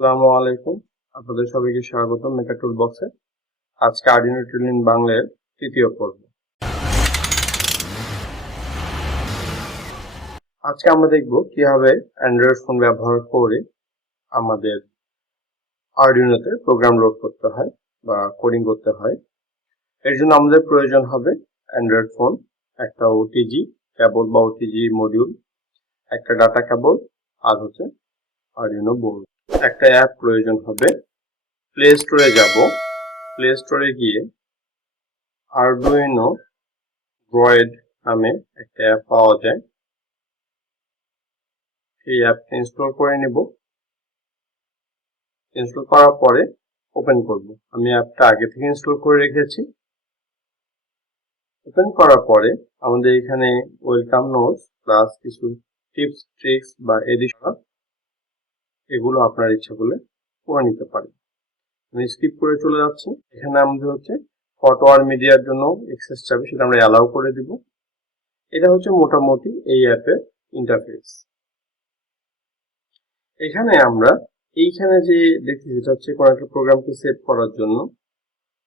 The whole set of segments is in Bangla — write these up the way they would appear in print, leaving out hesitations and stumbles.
আসসালামু আলাইকুম, আপনাদের সবাইকে স্বাগতম মেকা টুলবক্সে। আজকে আরডুইনো টুল ইন বাংলার তৃতীয় পর্ব। আজকে আমরা দেখব কিভাবে অ্যান্ড্রয়েড ফোন ব্যবহার করে আমাদের আরডুইনোতে প্রোগ্রাম লোড করতে হয় বা কোডিং করতে হয়। এর জন্য আমাদের প্রয়োজন হবে অ্যান্ড্রয়েড ফোন, একটা ওটিজি কেবল বা ওটিজি মডিউল, একটা ডাটা কেবল, আর হচ্ছে আরডুইনো বোর্ড। একটা অ্যাপ প্রয়োজন হবে। প্লে স্টোরে যাব, প্লে স্টোরে গিয়ে Arduinodroid নামে একটা অ্যাপ পাওয়া যায়। এই অ্যাপটা ইনস্টল করে নেব। ইনস্টল করার পরে ওপেন করব। আমি অ্যাপটা আগে থেকে ইনস্টল করে রেখেছি। ওপেন করার পরে আমাদের এখানে ওয়েলকাম নোটস প্লাস কিছু টিপস ট্রিক্স বা এডিশন, এগুলো আপনার ইচ্ছা করলে করে নিতে পারেন। আমি স্কিপ করে চলে যাচ্ছি। এখানে আমাদের হচ্ছে ফটো আর মিডিয়ার জন্য এক্সেস চাবে, সেটা আমরা অ্যালাউ করে দিব। এটা হচ্ছে মোটামুটি এই অ্যাপের ইন্টারফেস। এখানে আমরা এইখানে যে দেখছি যেটা হচ্ছে কোনো একটা প্রোগ্রামকে সেভ করার জন্য,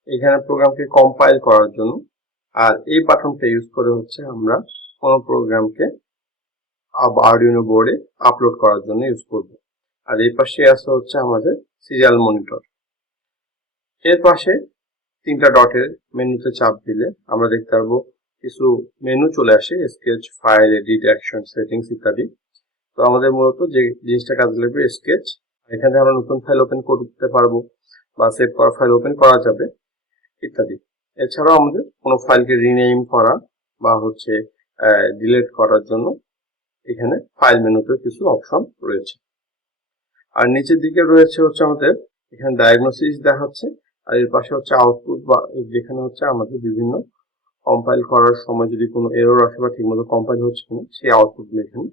এখানে প্রোগ্রামকে কম্পাইল করার জন্য, আর এই বাটনটা ইউজ করে হচ্ছে আমরা কোনো প্রোগ্রামকে আরডুইনো বোর্ডে আপলোড করার জন্য ইউজ করব। আর এই পাশে আছে হচ্ছে আমাদের সিরিয়াল মনিটর। এর পাশে তিনটা ডটের মেনুতে চাপ দিলে আমরা দেখতে পারবো কিছু মেনু চলে আসে, sketch, file, edit, action, settings ইত্যাদি। তো আমাদের মূলত যে জিনিসটা কাজে লাগবে স্কেচ। এখানে আমরা নতুন ফাইল ওপেন করতে পারবো বা সেভ করা ফাইল ওপেন করা যাবে ইত্যাদি। এছাড়াও আমাদের কোনো ফাইলকে রিনেম করা বা হচ্ছে ডিলিট করার জন্য এখানে ফাইল মেনুতে কিছু অপশন রয়েছে। আর নিচের দিকে রয়েছে হচ্ছে আমাদের এখানে ডায়াগনোসিস দেখাচ্ছে, আর এর পাশে হচ্ছে আউটপুট, বা যেখানে হচ্ছে আমাদের বিভিন্ন কম্পাইল করার সময় যদি কোনো এরর আসে বা ঠিকমতো কম্পাইল হচ্ছে কিনা সেই আউটপুটগুলো এখানে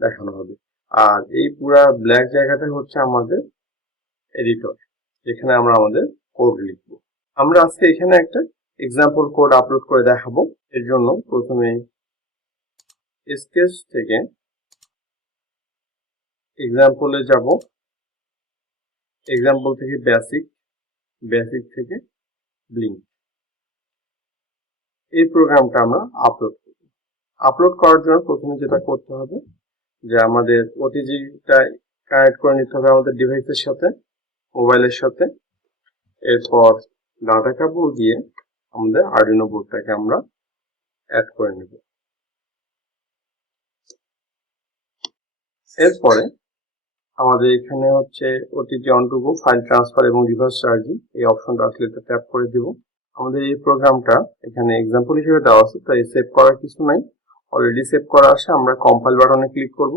দেখানো হবে। আর এই পুরা ব্ল্যাক জায়গাটা হচ্ছে আমাদের এডিটর, যেখানে আমরা আমাদের কোড লিখব। আমরা আজকে এখানে একটা এক্সাম্পল কোড আপলোড করে দেখাবো। এর জন্য প্রথমে স্কেচ থেকে এক্সাম্পলে যাব, এক্সাম্পল থেকে বেসিক, বেসিক থেকে ব্লিঙ্ক। এই প্রোগ্রামটা আমরা আপলোড করব। আপলোড করার জন্য প্রথমে যেটা করতে হবে যে আমাদের ওটিজিটা কানেক্ট করে নিতে হবে আমাদের ডিভাইসের সাথে, মোবাইলের সাথে। এরপর ডাটা কেবল দিয়ে আমাদের আরডুইনো বোর্ডটাকে আমরা অ্যাড করে নেব। এরপরে আমাদের এখানে হচ্ছে OTG on to go, file transfer এবং রিভার্স চার্জিং, এই অপশনটা আসলে এটা ট্যাপ করে দিব। আমাদের এই প্রোগ্রামটা এখানে এক্সাম্পল হিসেবে দেওয়া আছে, তাই সেভ করার কিছু নাই, অলরেডি সেভ করা আছে। আমরা কম্পাইল বাটনে ক্লিক করব।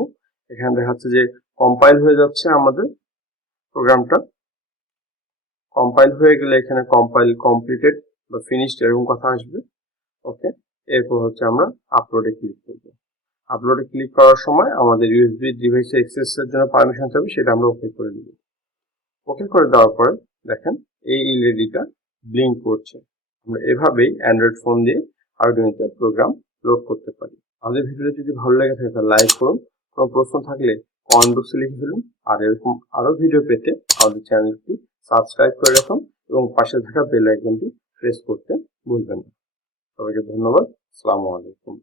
এখানে দেখাচ্ছে যে কম্পাইল হয়ে যাচ্ছে আমাদের প্রোগ্রামটা। কম্পাইল হয়ে গেলে এখানে কম্পাইল কমপ্লিটেড বা ফিনিশড এরকম কথা আসবে। ওকে, এরপর হচ্ছে আমরা আপলোডে ক্লিক করব। আপলোডে ক্লিক করার সময় আমাদের ইউএসবি ডিভাইসে অ্যাক্সেসের জন্য পারমিশন চাইবে, সেটা আমরা ওকে করে দিব। ওকে করে দেওয়ার পরে দেখেন এই এলইডিটা ব্লিঙ্ক করছে। আমরা এভাবেই অ্যান্ড্রয়েড ফোন দিয়ে আরডুইনোতে প্রোগ্রাম লোড করতে পারি। আমাদের ভিডিওটি যদি ভালো লেগে থাকে তাহলে লাইক করুন, কোনো প্রশ্ন থাকলে কমেন্ট বক্সে লিখে ফেলুন। আর এরকম আরো ভিডিও পেতে আমাদের চ্যানেলটি সাবস্ক্রাইব করে রাখুন এবং পাশে থাকা বেল আইকনটি প্রেস করতে ভুলবেন না। সবাইকে ধন্যবাদ। আসসালামু আলাইকুম।